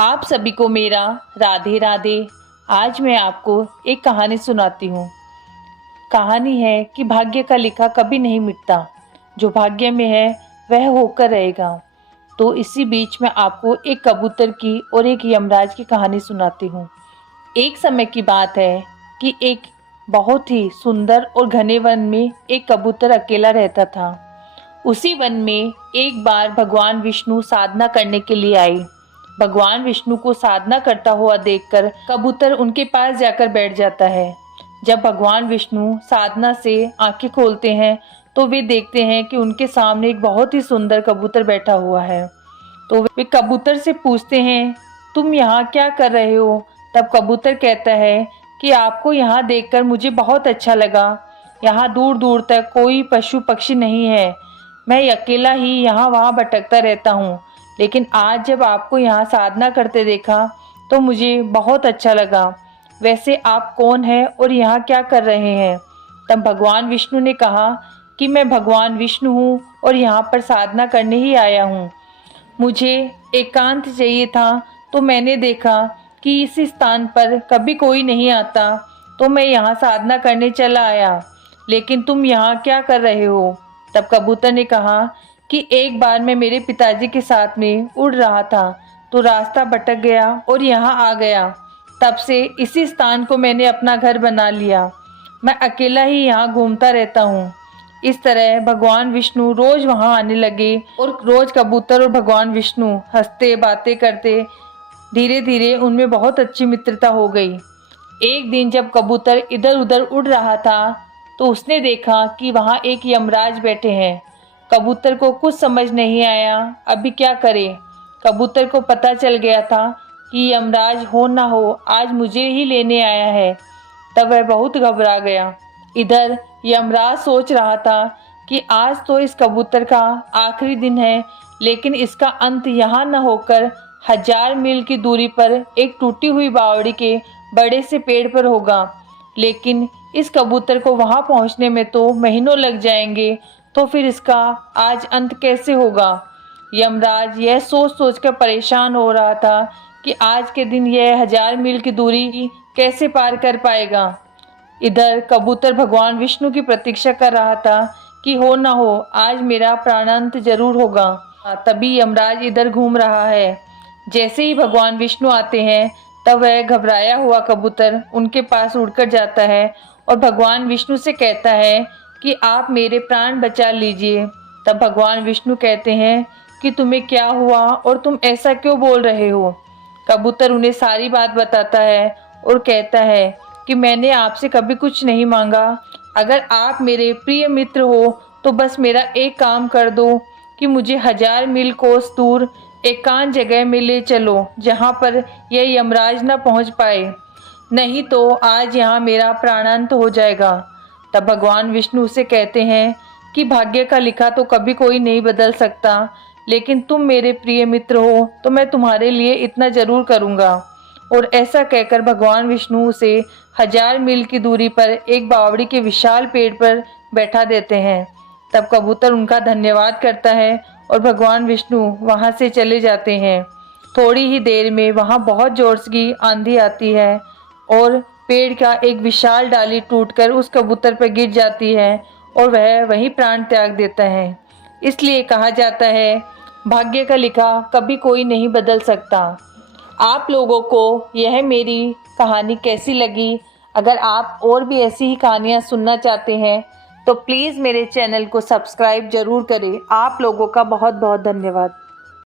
आप सभी को मेरा राधे राधे। आज मैं आपको एक कहानी सुनाती हूँ। कहानी है कि भाग्य का लिखा कभी नहीं मिटता, जो भाग्य में है वह होकर रहेगा। तो इसी बीच मैं आपको एक कबूतर की और एक यमराज की कहानी सुनाती हूँ। एक समय की बात है कि एक बहुत ही सुंदर और घने वन में एक कबूतर अकेला रहता था। उसी वन में एक बार भगवान विष्णु साधना करने के लिए आए। भगवान विष्णु को साधना करता हुआ देखकर कबूतर उनके पास जाकर बैठ जाता है। जब भगवान विष्णु साधना से आंखें खोलते हैं तो वे देखते हैं कि उनके सामने एक बहुत ही सुंदर कबूतर बैठा हुआ है। तो वे कबूतर से पूछते हैं, तुम यहाँ क्या कर रहे हो? तब कबूतर कहता है कि आपको यहाँ देखकर मुझे बहुत अच्छा लगा। यहाँ दूर दूर तक कोई पशु पक्षी नहीं है, मैं अकेला ही यहाँ वहाँ भटकता रहता हूँ। लेकिन आज जब आपको यहाँ साधना करते देखा तो मुझे बहुत अच्छा लगा। वैसे आप कौन हैं और यहाँ क्या कर रहे हैं? तब भगवान विष्णु ने कहा कि मैं भगवान विष्णु हूँ और यहाँ पर साधना करने ही आया हूँ। मुझे एकांत चाहिए था, तो मैंने देखा कि इस स्थान पर कभी कोई नहीं आता, तो मैं यहाँ साधना करने चला आया। लेकिन तुम यहाँ क्या कर रहे हो? तब कबूतर ने कहा कि एक बार मैं मेरे पिताजी के साथ में उड़ रहा था तो रास्ता भटक गया और यहाँ आ गया। तब से इसी स्थान को मैंने अपना घर बना लिया। मैं अकेला ही यहाँ घूमता रहता हूँ। इस तरह भगवान विष्णु रोज वहाँ आने लगे और रोज कबूतर और भगवान विष्णु हंसते बातें करते। धीरे धीरे उनमें बहुत अच्छी मित्रता हो गई। एक दिन जब कबूतर इधर उधर उड़ रहा था तो उसने देखा कि वहाँ एक यमराज बैठे हैं। कबूतर को कुछ समझ नहीं आया अभी क्या करे। कबूतर को पता चल गया था कि यमराज हो ना हो आज मुझे ही लेने आया है। तब वह बहुत घबरा गया। इधर यमराज सोच रहा था कि आज तो इस कबूतर का आखिरी दिन है, लेकिन इसका अंत यहाँ न होकर 1000 मील की दूरी पर एक टूटी हुई बावड़ी के बड़े से पेड़ पर होगा। लेकिन इस कबूतर को वहाँ पहुँचने में तो महीनों लग जाएंगे, तो फिर इसका आज अंत कैसे होगा? यमराज यह सोच सोच कर परेशान हो रहा था कि आज के दिन यह 1000 मील की दूरी कैसे पार कर पाएगा। इधर कबूतर भगवान विष्णु की प्रतीक्षा कर रहा था कि हो ना हो आज मेरा प्राणांत जरूर होगा। तभी यमराज इधर घूम रहा है। जैसे ही भगवान विष्णु आते हैं तब वह घबराया हुआ कबूतर उनके पास उड़कर जाता है और भगवान विष्णु से कहता है कि आप मेरे प्राण बचा लीजिए। तब भगवान विष्णु कहते हैं कि तुम्हें क्या हुआ और तुम ऐसा क्यों बोल रहे हो? कबूतर उन्हें सारी बात बताता है और कहता है कि मैंने आपसे कभी कुछ नहीं मांगा। अगर आप मेरे प्रिय मित्र हो तो बस मेरा एक काम कर दो कि मुझे 1000 मील कोस दूर एकांत जगह में ले चलो, जहाँ पर यह यमराज न पहुँच पाए, नहीं तो आज यहाँ मेरा प्राणांत हो जाएगा। तब भगवान विष्णु उसे कहते हैं कि भाग्य का लिखा तो कभी कोई नहीं बदल सकता, लेकिन तुम मेरे प्रिय मित्र हो तो मैं तुम्हारे लिए इतना जरूर करूँगा। और ऐसा कहकर भगवान विष्णु उसे 1000 मील की दूरी पर एक बावड़ी के विशाल पेड़ पर बैठा देते हैं। तब कबूतर उनका धन्यवाद करता है और भगवान विष्णु वहाँ से चले जाते हैं। थोड़ी ही देर में वहाँ बहुत जोर की आंधी आती है और पेड़ का एक विशाल डाली टूटकर उस कबूतर पर गिर जाती है और वह वहीं प्राण त्याग देता है। इसलिए कहा जाता है भाग्य का लिखा कभी कोई नहीं बदल सकता। आप लोगों को यह मेरी कहानी कैसी लगी? अगर आप और भी ऐसी ही कहानियाँ सुनना चाहते हैं तो प्लीज़ मेरे चैनल को सब्सक्राइब ज़रूर करें। आप लोगों का बहुत बहुत धन्यवाद।